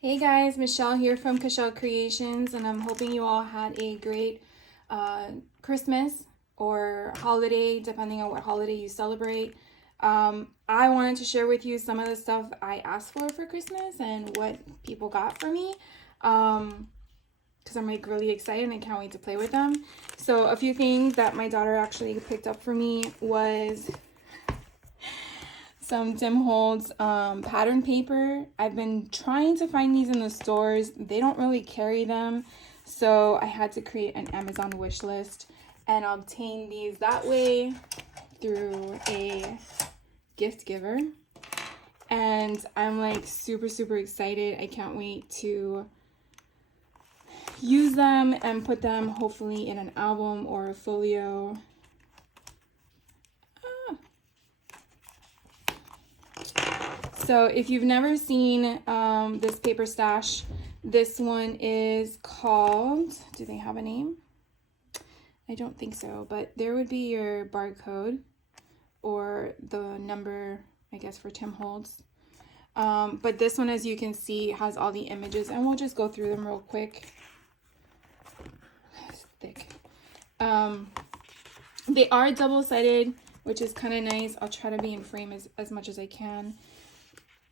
Hey guys, Michelle here from Michelle Creations, and I'm hoping you all had a great Christmas or holiday, depending on what holiday you celebrate. I wanted to share with you some of the stuff I asked for Christmas and what people got for me, because I'm like really excited and I can't wait to play with them. So a few things that my daughter actually picked up for me was some Tim Holtz pattern paper. I've been trying to find these in the stores. They don't really carry them, so I had to create an Amazon wish list and obtain these that way through a gift giver. And I'm like super excited. I can't wait to use them and put them hopefully in an album or a folio. So if you've never seen this paper stash, this one is called, do they have a name? I don't think so, but there would be your barcode or the number, I guess, for Tim Holtz. But this one, as you can see, has all the images, and we'll just go through them real quick. It's thick. They are double-sided, which is kind of nice. I'll try to be in frame as much as I can.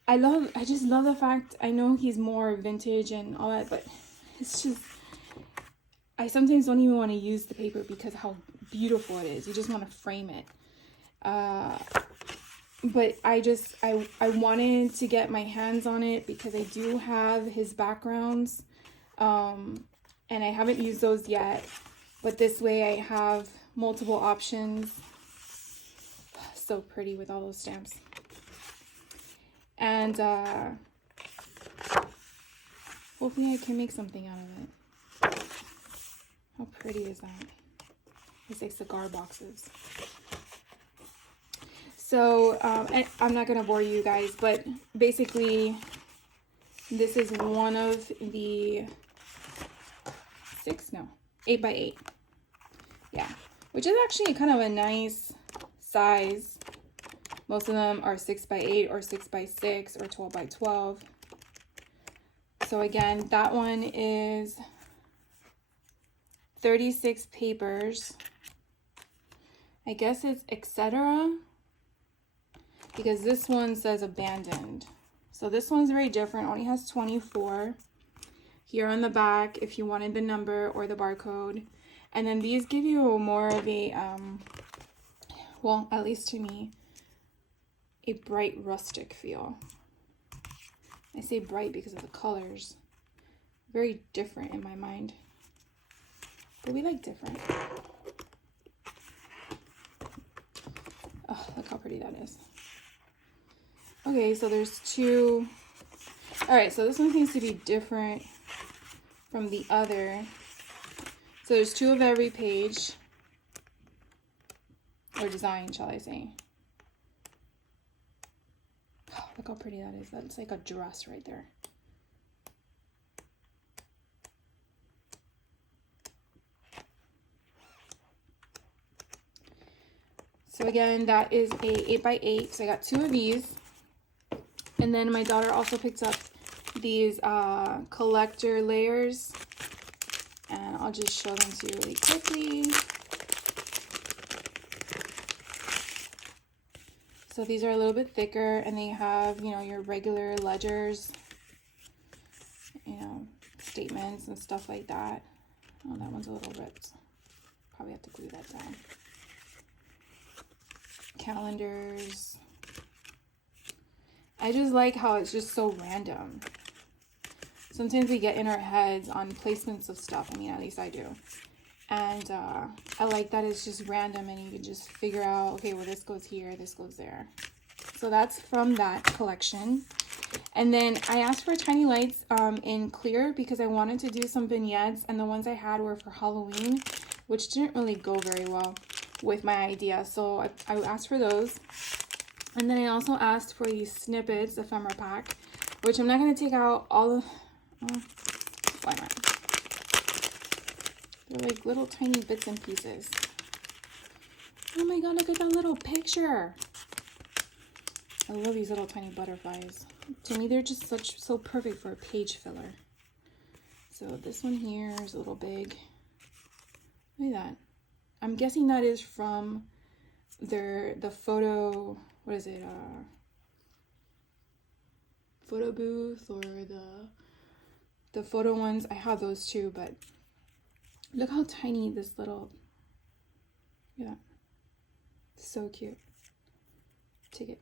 I just love the fact, I know he's more vintage and all that, but it's just, I sometimes don't even want to use the paper because of how beautiful it is. You just want to frame it. But I wanted to get my hands on it because I do have his backgrounds, and I haven't used those yet, but this way I have multiple options. So pretty with all those stamps. And hopefully I can make something out of it. How pretty is that? It's like cigar boxes. So I'm not gonna bore you guys, but basically this is one of the 8x8. Yeah, which is actually kind of a nice size. Most of them are 6x8 or 6x6 or 12x12. So again, that one is 36 papers. I guess it's etc. because this one says abandoned. So this one's very different, only has 24. Here on the back, if you wanted the number or the barcode. And then these give you more of a, well, at least to me, a bright rustic feel. I say bright because of the colors. Very different in my mind. But we like different. Oh, look how pretty that is. Okay, so there's two. All right, so this one seems to be different from the other. So there's two of every page. Or design, shall I say. Look how pretty that is. That's like a dress right there. So again, that is a 8x8. So I got two of these. And then my daughter also picked up these collector layers. And I'll just show them to you really quickly. So these are a little bit thicker, and they have, you know, your regular ledgers, you know, statements and stuff like that. Oh, that one's a little ripped. Probably have to glue that down. Calendars. I just like how it's just so random. Sometimes we get in our heads on placements of stuff. I mean, at least I do. And I like that it's just random and you can just figure out, okay, well, this goes here, this goes there. So that's from that collection. And then I asked for tiny lights in clear because I wanted to do some vignettes, and the ones I had were for Halloween, which didn't really go very well with my idea. So I asked for those. And then I also asked for these snippets, ephemera pack, which I'm not going to take out all of, why not? They're like little tiny bits and pieces. Oh my god, look at that little picture. I love these little tiny butterflies. To me, they're just so perfect for a page filler. So this one here is a little big. Look at that. I'm guessing that is from the photo, what is it? Photo booth, or the photo ones. I have those too, but look how tiny this little, look at that. So cute. Ticket.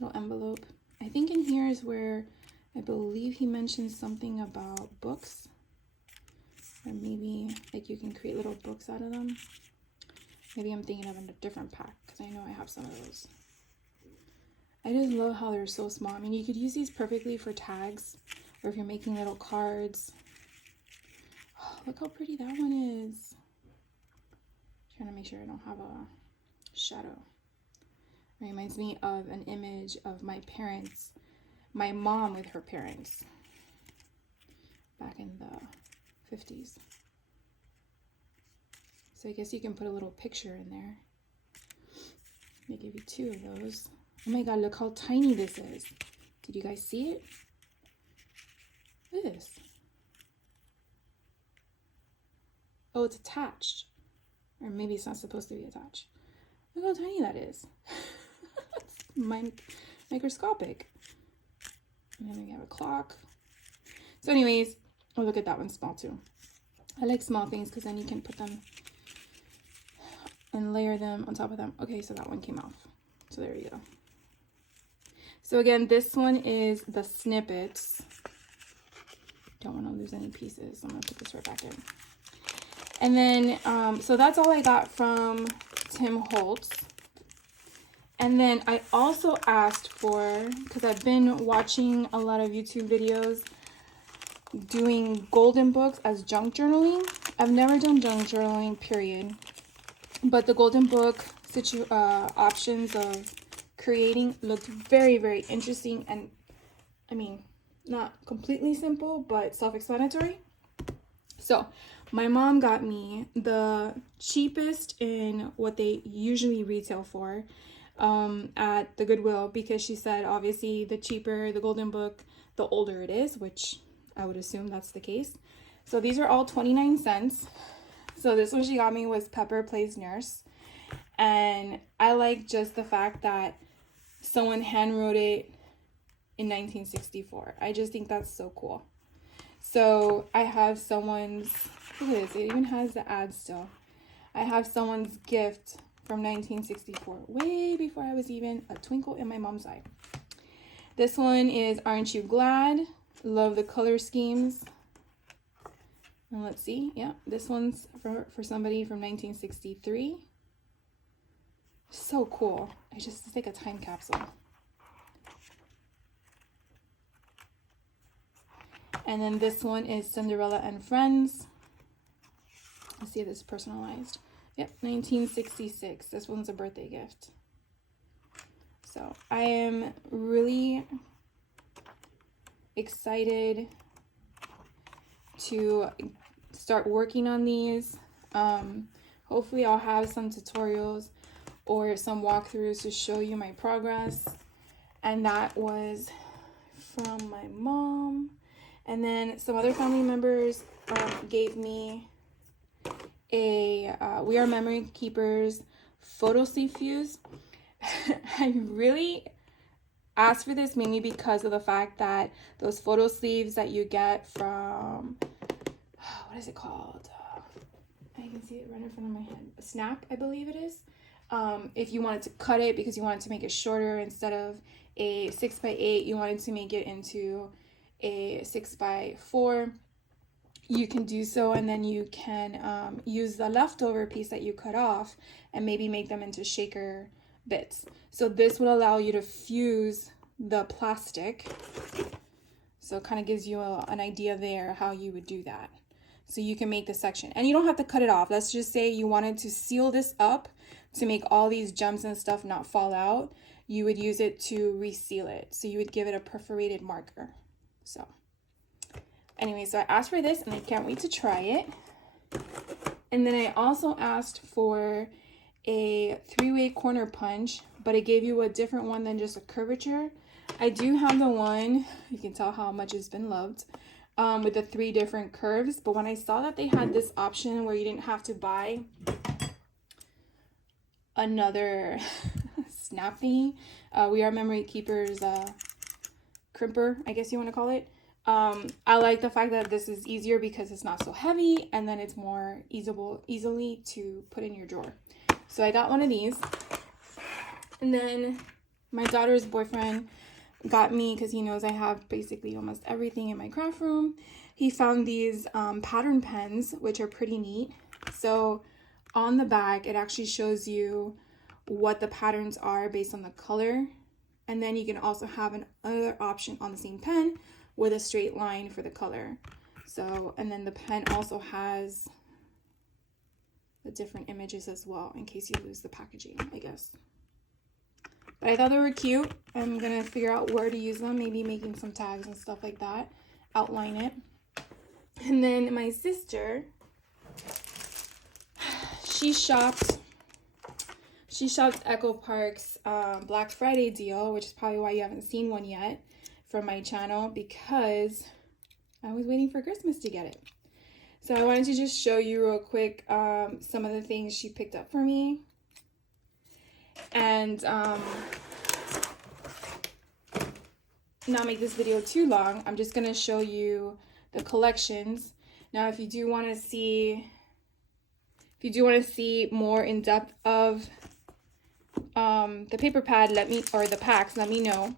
Little envelope. I think in here is where I believe he mentioned something about books, or maybe like you can create little books out of them. Maybe I'm thinking of a different pack, because I know I have some of those. I just love how they're so small. I mean, you could use these perfectly for tags, or if you're making little cards. Oh, look how pretty that one is. Trying to make sure I don't have a shadow. It reminds me of an image of my parents, my mom with her parents back in the 50s. So I guess you can put a little picture in there. They give you 2 of those. Oh my god, look how tiny this is. Did you guys see it? Look at this. Oh, it's attached. Or maybe it's not supposed to be attached. Look how tiny that is. It's microscopic. And then we have a clock. So anyways, oh, look at that one, small too. I like small things because then you can put them and layer them on top of them. Okay, so that one came off. So there you go. So again, this one is the snippets. Don't want to lose any pieces. I'm going to put this right back in. And then, so that's all I got from Tim Holtz. And then I also asked for, because I've been watching a lot of YouTube videos doing golden books as junk journaling. I've never done junk journaling, period. But the golden book options of creating looked very, very interesting. And I mean, not completely simple, but self-explanatory. So my mom got me the cheapest in what they usually retail for at the Goodwill, because she said obviously the cheaper the golden book, the older it is, which I would assume that's the case. So these are all 29 cents. So this one she got me was Pepper Plays Nurse. And I like just the fact that someone hand wrote it in 1964. I just think that's so cool. So I have someone's, look at this, it even has the ad still. I have someone's gift from 1964, way before I was even a twinkle in my mom's eye. This one is Aren't You Glad? Love the color schemes. And let's see, yeah, this one's for somebody from 1963. So cool. It's like a time capsule. And then this one is Cinderella and Friends. Let's see if this is personalized. Yep, 1966. This one's a birthday gift. So I am really excited to start working on these. Hopefully I'll have some tutorials or some walkthroughs to show you my progress. And that was from my mom. And then some other family members gave me a We Are Memory Keepers photo sleeve fuse. I really asked for this mainly because of the fact that those photo sleeves that you get from, what is it called? I can see it right in front of my head. A Snap, I believe it is. If you wanted to cut it because you wanted to make it shorter, instead of a 6x8, you wanted to make it into a 6x4, you can do so, and then you can use the leftover piece that you cut off and maybe make them into shaker bits. So this will allow you to fuse the plastic. So it kind of gives you an idea there how you would do that. So you can make the section, and you don't have to cut it off. Let's just say you wanted to seal this up to make all these gems and stuff not fall out. You would use it to reseal it. So you would give it a perforated marker. So anyway, so I asked for this and I can't wait to try it. And then I also asked for a 3-way corner punch, but it gave you a different one than just a curvature. I do have the one, you can tell how much it's been loved, with the 3 different curves. But when I saw that they had this option where you didn't have to buy another snap thingy, We Are Memory Keepers crimper, I guess you want to call it. I like the fact that this is easier because it's not so heavy, and then it's more easily to put in your drawer. So I got one of these. And then my daughter's boyfriend got me, because he knows I have basically almost everything in my craft room, he found these pattern pens, which are pretty neat. So on the back, it actually shows you what the patterns are based on the color. And then you can also have another option on the same pen with a straight line for the color. So, and then the pen also has the different images as well, in case you lose the packaging, I guess. But I thought they were cute. I'm gonna figure out where to use them, maybe making some tags and stuff like that, outline it. And then my sister, she shopped Echo Park's Black Friday deal, which is probably why you haven't seen one yet from my channel, because I was waiting for Christmas to get it. So I wanted to just show you real quick some of the things she picked up for me. And not make this video too long, I'm just going to show you the collections. Now, if you do want to see more in depth of the paper pad, or the packs, let me know.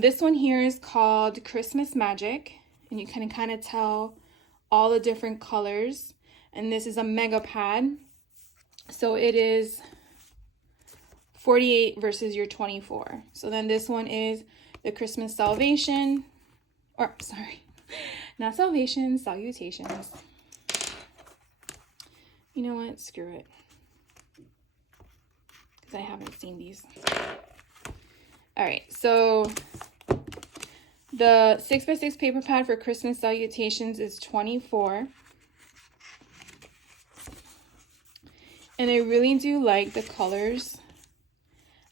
This one here is called Christmas Magic, and you can kind of tell all the different colors. And this is a mega pad, so it is 48 versus your 24. So then this one is the Christmas Salvation, or sorry, not Salvation, Salutations. You know what? Screw it, because I haven't seen these. All right, so the 6x6 paper pad for Christmas Salutations is 24. And I really do like the colors.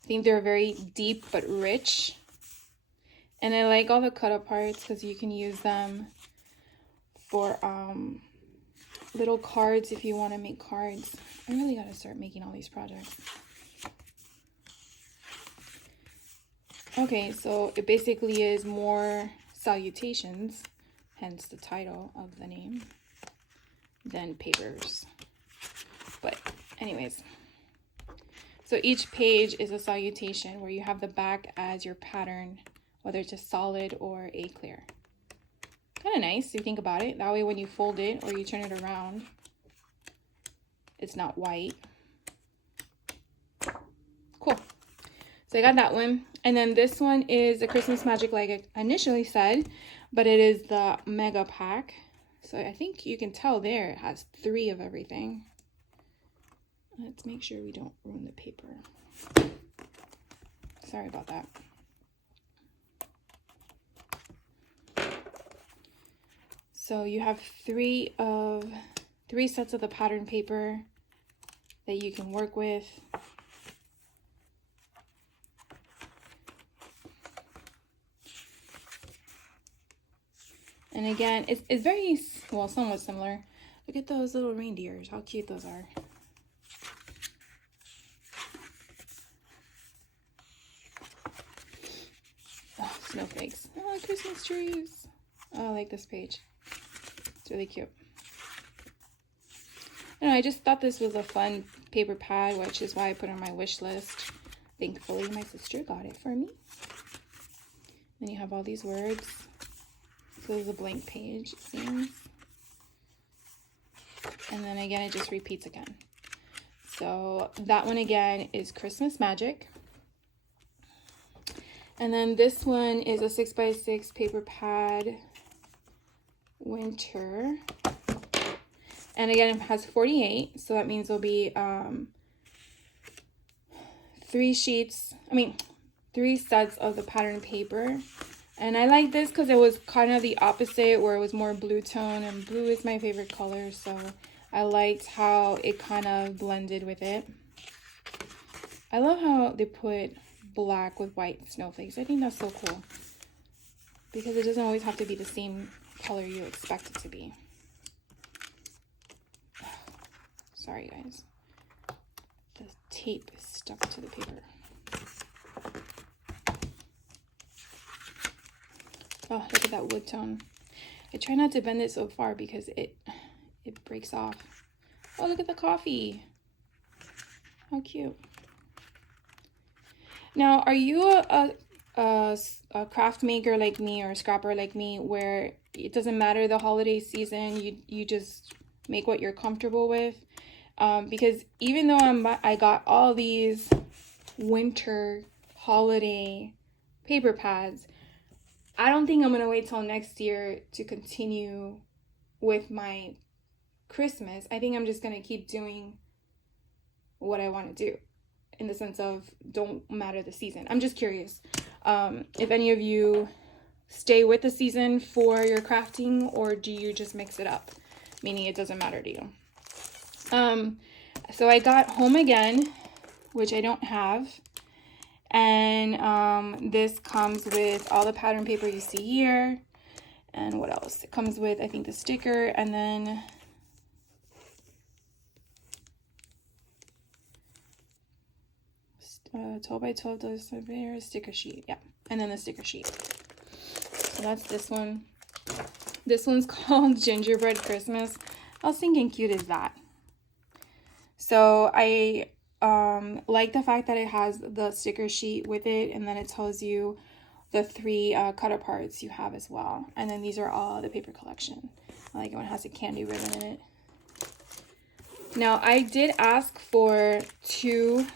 I think they're very deep but rich. And I like all the cut-up parts because you can use them for little cards if you want to make cards. I really got to start making all these projects. Okay, so it basically is more salutations, hence the title of the name, than papers. But anyways, so each page is a salutation where you have the back as your pattern, whether it's a solid or a clear. Kind of nice if you think about it. That way when you fold it or you turn it around, it's not white. Cool. So I got that one. And then this one is a Christmas Magic, like I initially said, but it is the mega pack. So I think you can tell there it has 3 of everything. Let's make sure we don't ruin the paper. Sorry about that. So you have 3 sets of the pattern paper that you can work with. And again, it's very, well, somewhat similar. Look at those little reindeers, how cute those are. Oh, snowflakes. Oh, Christmas trees. Oh, I like this page. It's really cute. I don't know, I just thought this was a fun paper pad, which is why I put it on my wish list. Thankfully, my sister got it for me. Then you have all these words. So there's a blank page, it seems. And then again, it just repeats again. So that one again is Christmas Magic. And then this one is a 6x6 paper pad, Winter. And again, it has 48. So that means there'll be 3 sets of the pattern paper. And I like this because it was kind of the opposite, where it was more blue tone, and blue is my favorite color, so I liked how it kind of blended with it. I love how they put black with white snowflakes. I think that's so cool because it doesn't always have to be the same color you expect it to be. Sorry guys, the tape is stuck to the paper. Oh, look at that wood tone. I try not to bend it so far because it breaks off. Oh, look at the coffee. How cute. Now, are you a craft maker like me or a scrapper like me where it doesn't matter the holiday season, you just make what you're comfortable with? Because even though I got all these winter holiday paper pads, I don't think I'm going to wait till next year to continue with my Christmas. I think I'm just going to keep doing what I want to do in the sense of don't matter the season. I'm just curious if any of you stay with the season for your crafting, or do you just mix it up, meaning it doesn't matter to you. So I got Home Again, which I don't have. And this comes with all the pattern paper you see here. And what else? It comes with, I think, the sticker, and then uh, 12 by 12 does surveyor sticker sheet. Yeah, and then the sticker sheet. So that's this one. This one's called Gingerbread Christmas. How stinking cute is that? So I like the fact that it has the sticker sheet with it, and then it tells you the 3 cut aparts you have as well. And then these are all the paper collection. I like it when it has a candy ribbon in it. Now I did ask for 2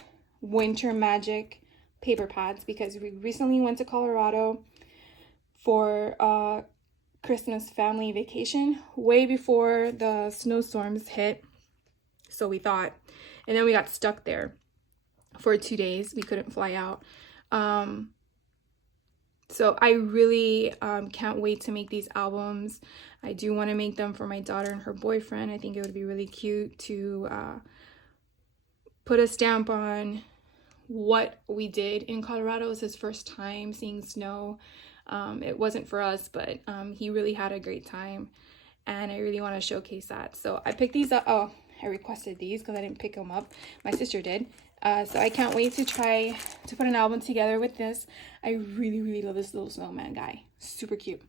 Winter Magic paper pads because we recently went to Colorado for Christmas family vacation way before the snowstorms hit. So we thought, and then we got stuck there for 2 days. We couldn't fly out. So I really can't wait to make these albums. I do want to make them for my daughter and her boyfriend. I think it would be really cute to put a stamp on what we did in Colorado. It was his first time seeing snow. It wasn't for us, but he really had a great time, and I really want to showcase that. So I picked these up. Oh, I requested these because I didn't pick them up. My sister did. So I can't wait to try to put an album together with this. I really, really love this little snowman guy. Super cute.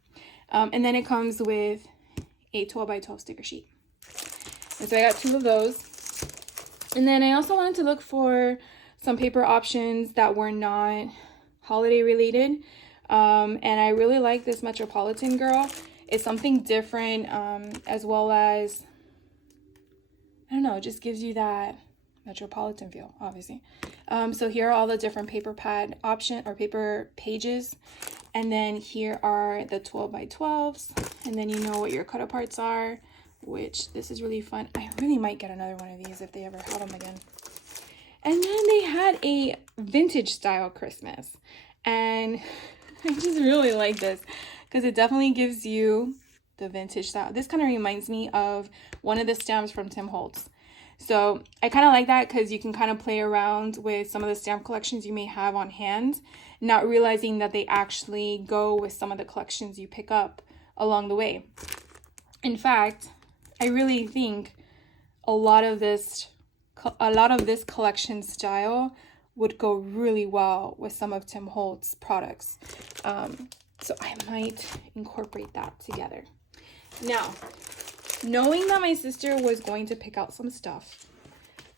And then it comes with a 12 by 12 sticker sheet. And so I got 2 of those. And then I also wanted to look for some paper options that were not holiday related. And I really like this Metropolitan Girl. It's something different, as well as, I don't know, it just gives you that Metropolitan feel, obviously. So here are all the different paper pad option or paper pages. And then here are the 12 by 12s. And then you know what your cut aparts are, which this is really fun. I really might get another one of these if they ever have them again. And then they had a vintage style Christmas. And I just really like this because it definitely gives you the vintage style. This kind of reminds me of one of the stamps from Tim Holtz. So I kind of like that because you can kind of play around with some of the stamp collections you may have on hand, not realizing that they actually go with some of the collections you pick up along the way. In fact, I really think a lot of this collection style would go really well with some of Tim Holtz's products. So I might incorporate that together. Now, knowing that my sister was going to pick out some stuff,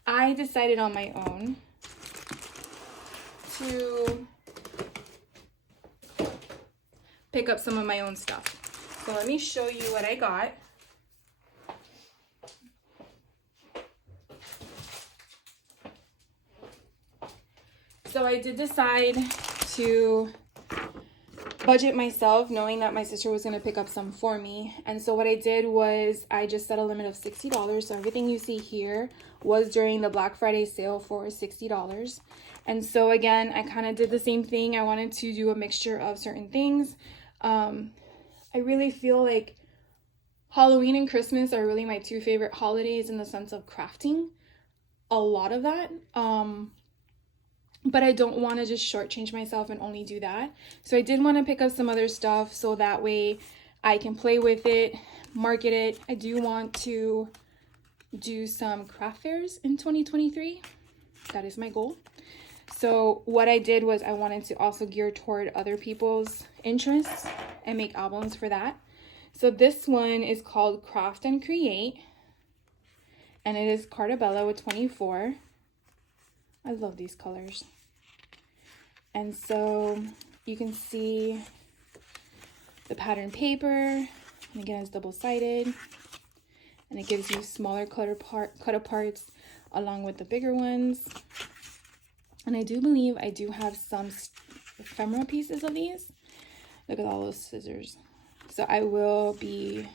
I decided on my own to pick up some of my own stuff. So let me show you what I got. So I did decide to budget myself, knowing that my sister was going to pick up some for me. And so what I did was I just set a limit of $60. So everything you see here was during the Black Friday sale for $60. And so again, I kind of did the same thing. I wanted to do a mixture of certain things. I really feel like Halloween and Christmas are really my 2 favorite holidays in the sense of crafting. A lot of that. but I don't want to just shortchange myself and only do that. So I did want to pick up some other stuff so that way I can play with it, market it. I do want to do some craft fairs in 2023. That is my goal. So what I did was I wanted to also gear toward other people's interests and make albums for that. So this one is called Craft and Create, and it is Cartabella with 24. I love these colors. And so you can see the pattern paper, and again, it's double-sided, and it gives you smaller cut-aparts along with the bigger ones. And I do believe I do have some ephemera pieces of these. Look at all those scissors. So I will be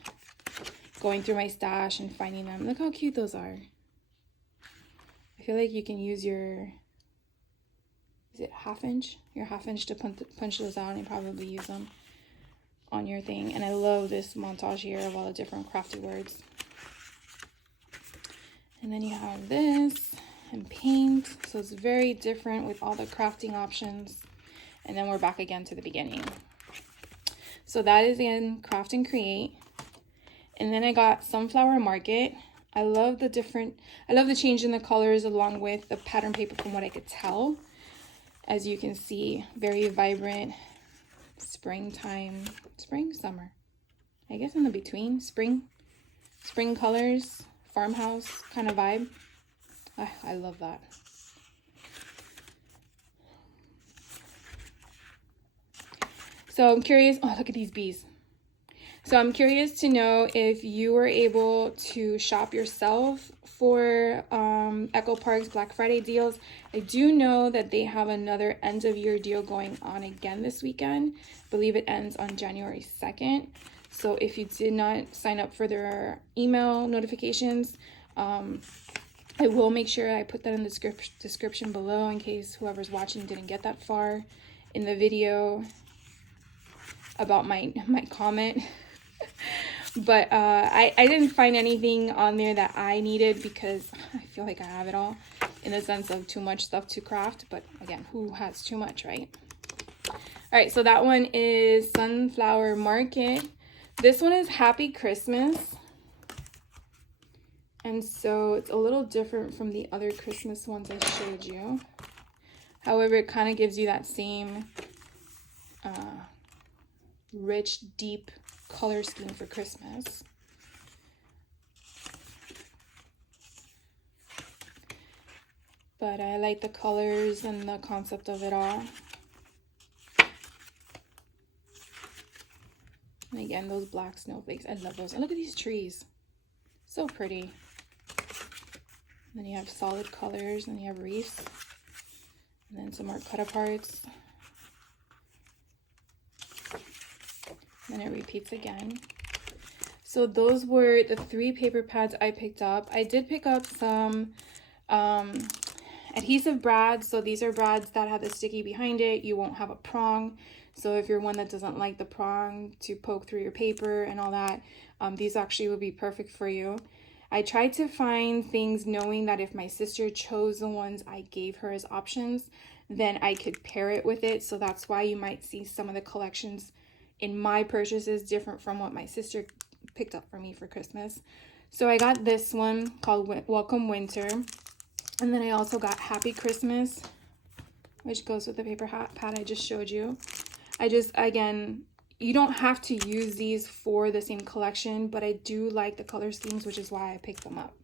going through my stash and finding them. Look how cute those are. I feel like you can use your, is it half inch? Your half inch to punch those out and probably use them on your thing. And I love this montage here of all the different crafty words. And then you have this and paint. So it's very different with all the crafting options. And then we're back again to the beginning. So that is in Craft and Create. And then I got Sunflower Market. I love the change in the colors along with the pattern paper from what I could tell. As you can see, very vibrant springtime, summer. I guess in the between, spring colors, farmhouse kind of vibe. I love that. So I'm curious, oh, look at these bees. So I'm curious to know if you were able to shop yourself for Echo Park's Black Friday deals. I do know that they have another end of year deal going on again this weekend. I believe it ends on January 2nd. So if you did not sign up for their email notifications, I will make sure I put that in the description below in case whoever's watching didn't get that far in the video about my comment. But I didn't find anything on there that I needed because I feel like I have it all in the sense of too much stuff to craft. But again, who has too much, right? All right, so that one is Sunflower Market. This one is Happy Christmas. And so it's a little different from the other Christmas ones I showed you. However, it kind of gives you that same rich, deep color scheme for Christmas. But I like the colors and the concept of it all. And again, those black snowflakes, I love those. And look at these trees. So pretty. And then you have solid colors, and you have wreaths. And then some more cut-aparts. Then it repeats again. So those were the 3 paper pads I picked up. I did pick up some adhesive brads. So these are brads that have the sticky behind it. You won't have a prong. So if you're one that doesn't like the prong to poke through your paper and all that, these actually would be perfect for you. I tried to find things knowing that if my sister chose the ones I gave her as options, then I could pair it with it. So that's why you might see some of the collections in my purchases different from what my sister picked up for me for Christmas. So I got this one called Welcome Winter. And then I also got Happy Christmas, which goes with the paper pad I just showed you. Again, you don't have to use these for the same collection, but I do like the color schemes, which is why I picked them up.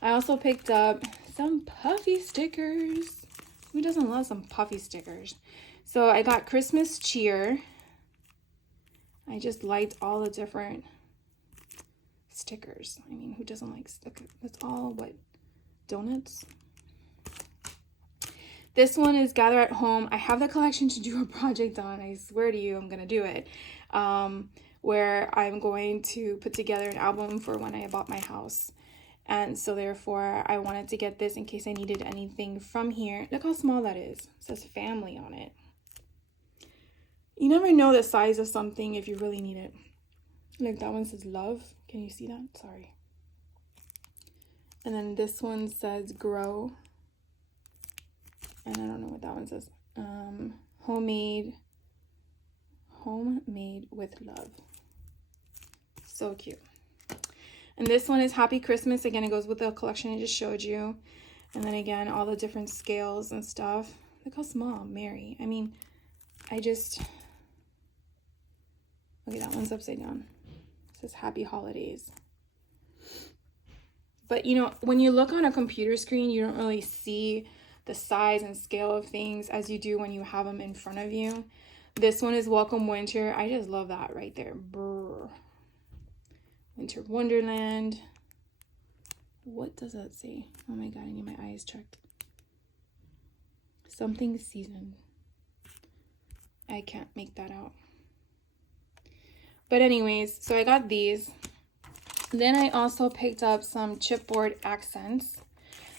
I also picked up some puffy stickers. Who doesn't love some puffy stickers? So I got Christmas Cheer. I just liked all the different stickers. I mean, who doesn't like stickers? That's all what, donuts? This one is Gather at Home. I have the collection to do a project on. I swear to you, I'm going to do it. Where I'm going to put together an album for when I bought my house. And so therefore, I wanted to get this in case I needed anything from here. Look how small that is. It says family on it. You never know the size of something if you really need it. Like that one says love. Can you see that? Sorry. And then this one says grow. And I don't know what that one says. Homemade with love. So cute. And this one is Happy Christmas. Again, it goes with the collection I just showed you. And then again, all the different scales and stuff. Look how small, Mary. I mean, okay, that one's upside down. It says Happy Holidays. But you know, when you look on a computer screen, you don't really see the size and scale of things as you do when you have them in front of you. This one is Welcome Winter. I just love that right there. Brr. Winter Wonderland. What does that say? Oh my god, I need my eyes checked. Something season. I can't make that out. But anyways, so I got these. Then I also picked up some chipboard accents.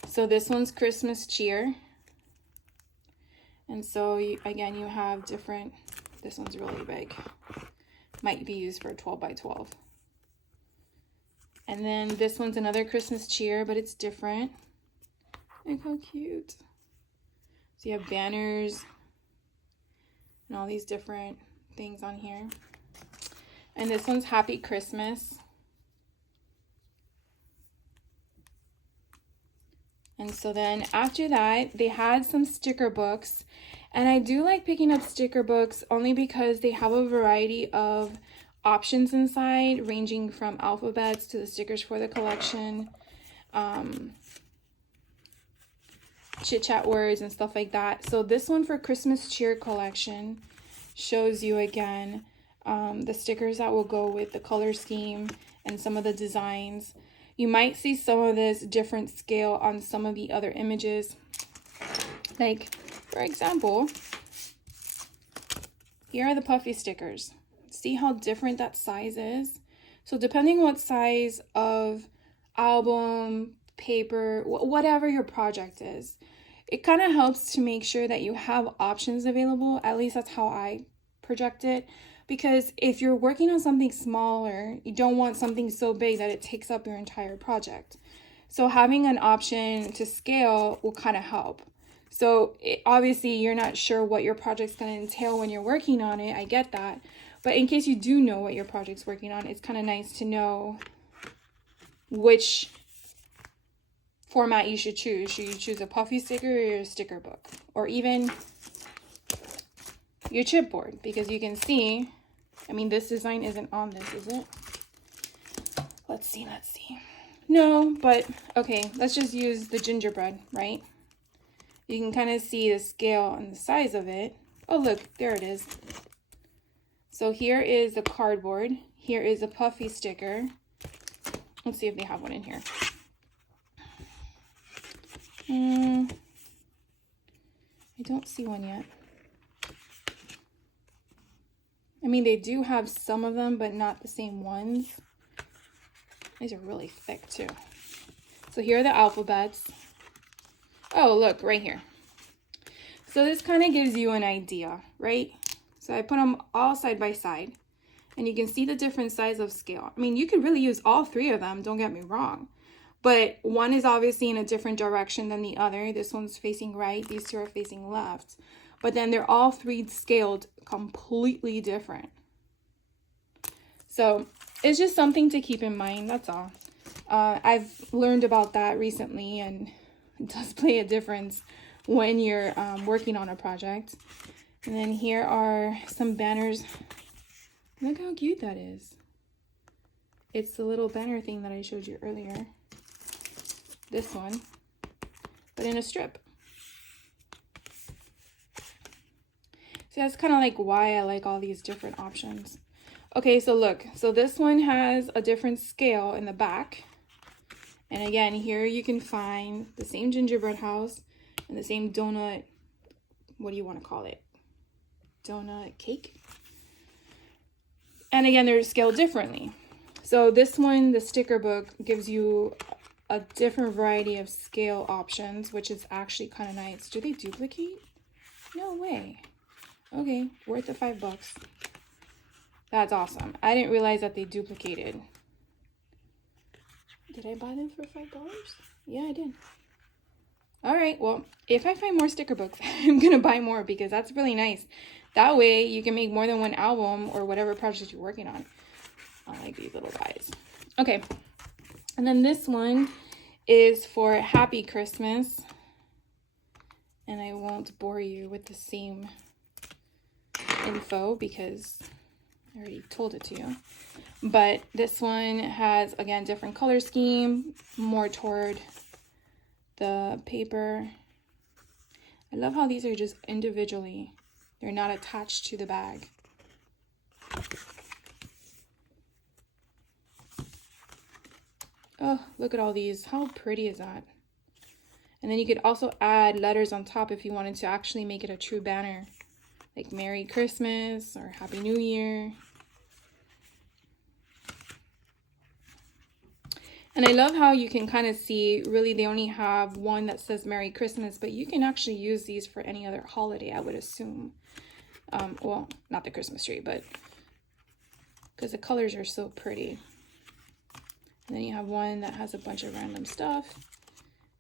So this one's Christmas Cheer. And so again, you have different, this one's really big. Might be used for a 12 by 12. And then this one's another Christmas Cheer, but it's different. Look how cute. So you have banners and all these different things on here. And this one's Happy Christmas. And so then after that, they had some sticker books. And I do like picking up sticker books only because they have a variety of options inside, ranging from alphabets to the stickers for the collection, chit chat words and stuff like that. So this one for Christmas Cheer collection shows you again the stickers that will go with the color scheme and some of the designs. You might see some of this different scale on some of the other images. Like, for example, here are the puffy stickers. See how different that size is? So depending what size of album, paper, whatever your project is, it kind of helps to make sure that you have options available. At least that's how I project it. Because if you're working on something smaller, you don't want something so big that it takes up your entire project. So having an option to scale will kind of help. So obviously you're not sure what your project's going to entail when you're working on it. I get that. But in case you do know what your project's working on, it's kind of nice to know which format you should choose. Should you choose a puffy sticker or your sticker book? Or even your chipboard, because you can see, I mean, this design isn't on this, is it? Let's see. No, but okay, let's just use the gingerbread, right? You can kind of see the scale and the size of it. Oh, look, there it is. So here is the cardboard. Here is a puffy sticker. Let's see if they have one in here. I don't see one yet. I mean, they do have some of them, but not the same ones. These are really thick too. So here are the alphabets. Oh, look, right here. So this kind of gives you an idea, right? So I put them all side by side, and you can see the different size of scale. I mean, you could really use all three of them, don't get me wrong. But one is obviously in a different direction than the other. This one's facing right, these two are facing left. But then they're all three scaled completely different. So it's just something to keep in mind, that's all. I've learned about that recently, and it does play a difference when you're working on a project. And then here are some banners. Look how cute that is. It's the little banner thing that I showed you earlier. This one, but in a strip. So that's kind of like why I like all these different options. Okay, so look. So this one has a different scale in the back. And again, here you can find the same gingerbread house and the same donut, what do you want to call it? Donut cake. And again, they're scaled differently. So this one, the sticker book, gives you a different variety of scale options, which is actually kind of nice. Do they duplicate? No way. Okay, worth the $5. That's awesome. I didn't realize that they duplicated. Did I buy them for $5? Yeah, I did. All right, well, if I find more sticker books, I'm gonna buy more because that's really nice. That way you can make more than one album or whatever project you're working on. I like these little guys. Okay, and then this one is for Happy Christmas. And I won't bore you with the same info because I already told it to you. But this one has, again, different color scheme, more toward the paper. I love how these are just individually. They're not attached to the bag. Oh, look at all these. How pretty is that? And then you could also add letters on top if you wanted to actually make it a true banner. Like Merry Christmas or Happy New Year. And I love how you can kind of see, really they only have one that says Merry Christmas, but you can actually use these for any other holiday, I would assume. Well, not the Christmas tree, but because the colors are so pretty. And then you have one that has a bunch of random stuff.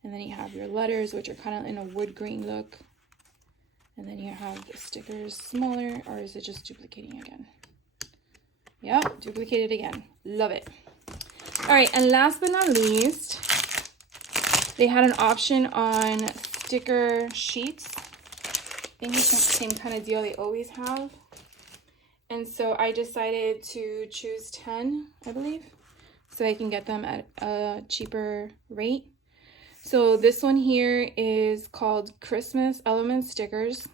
And then you have your letters, which are kind of in a wood green look. And then you have the stickers smaller, or is it just duplicating again? Yep, duplicated again. Love it. All right, and last but not least, they had an option on sticker sheets. I think it's the same kind of deal they always have. And so I decided to choose 10, I believe, so I can get them at a cheaper rate. So this one here is called Christmas Element Stickers.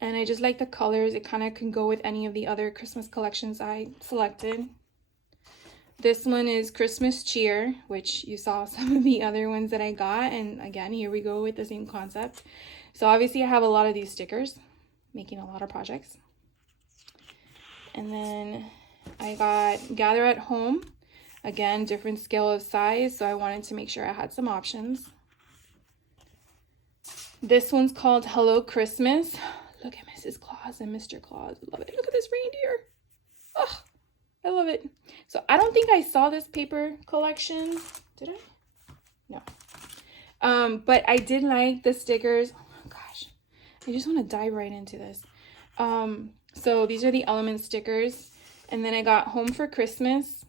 And I just like the colors. It kind of can go with any of the other Christmas collections I selected. This one is Christmas Cheer, which you saw some of the other ones that I got. And again, here we go with the same concept. So obviously I have a lot of these stickers, making a lot of projects. And then I got Gather at Home. Again, different scale of size, so I wanted to make sure I had some options. This one's called Hello Christmas. Look at Mrs. Claus and Mr. Claus. Love it. Look at this reindeer. Oh, I love it. So I don't think I saw this paper collection. Did I? No. But I did like the stickers. Oh gosh, I just want to dive right into this. So these are the element stickers. And then I got Home for Christmas.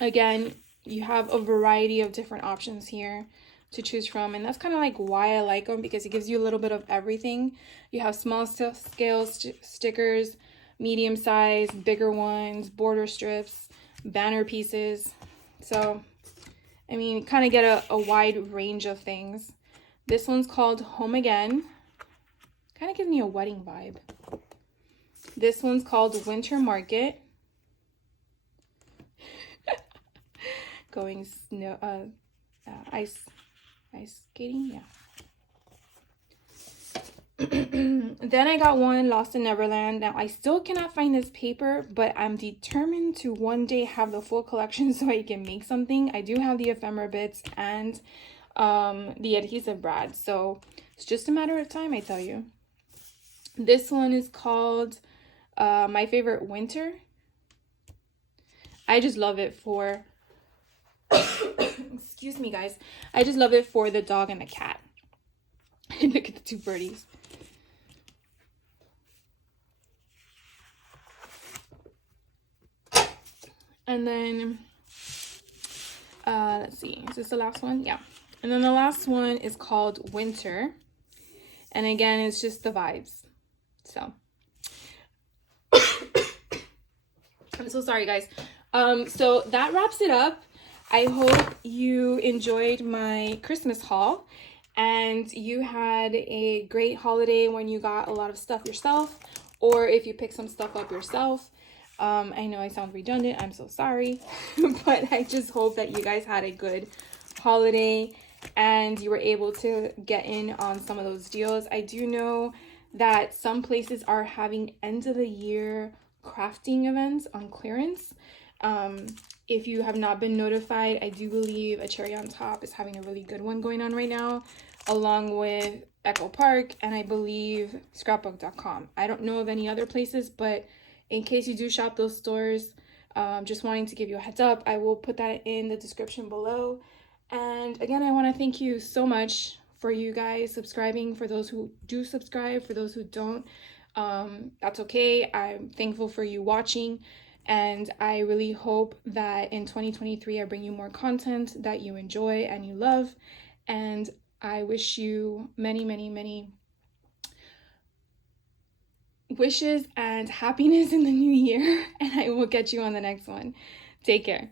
Again, you have a variety of different options here to choose from, and that's kind of like why I like them, because it gives you a little bit of everything. You have small scale stickers, medium size, bigger ones, border strips, banner pieces. So, I mean, kind of get a wide range of things. This one's called Home Again. Kind of gives me a wedding vibe. This one's called Winter Market. Going snow, ice skating, yeah. Then I got one, Lost in Neverland. Now I still cannot find this paper, but I'm determined to one day have the full collection so I can make something. I do have the ephemera bits and the adhesive brad, so it's just a matter of time, I tell you. This one is called My Favorite Winter. I just love it for excuse me guys, I just love it for the dog and the cat. Look at the two birdies. And then let's see, is this the last one? Yeah. And then the last one is called Winter, and again it's just the vibes. So I'm so sorry guys. So that wraps it up. I hope you enjoyed my Christmas haul and you had a great holiday when you got a lot of stuff yourself, or if you picked some stuff up yourself. I know I sound redundant, I'm so sorry, but I just hope that you guys had a good holiday and you were able to get in on some of those deals. I do know that some places are having end of the year crafting events on clearance. If you have not been notified, I do believe A Cherry on Top is having a really good one going on right now, along with Echo Park, and I believe Scrapbook.com. I don't know of any other places, but in case you do shop those stores, just wanting to give you a heads up, I will put that in the description below. And again, I want to thank you so much for you guys subscribing, for those who do subscribe, for those who don't. That's okay. I'm thankful for you watching. And I really hope that in 2023, I bring you more content that you enjoy and you love. And I wish you many, many, many wishes and happiness in the new year. And I will catch you on the next one. Take care.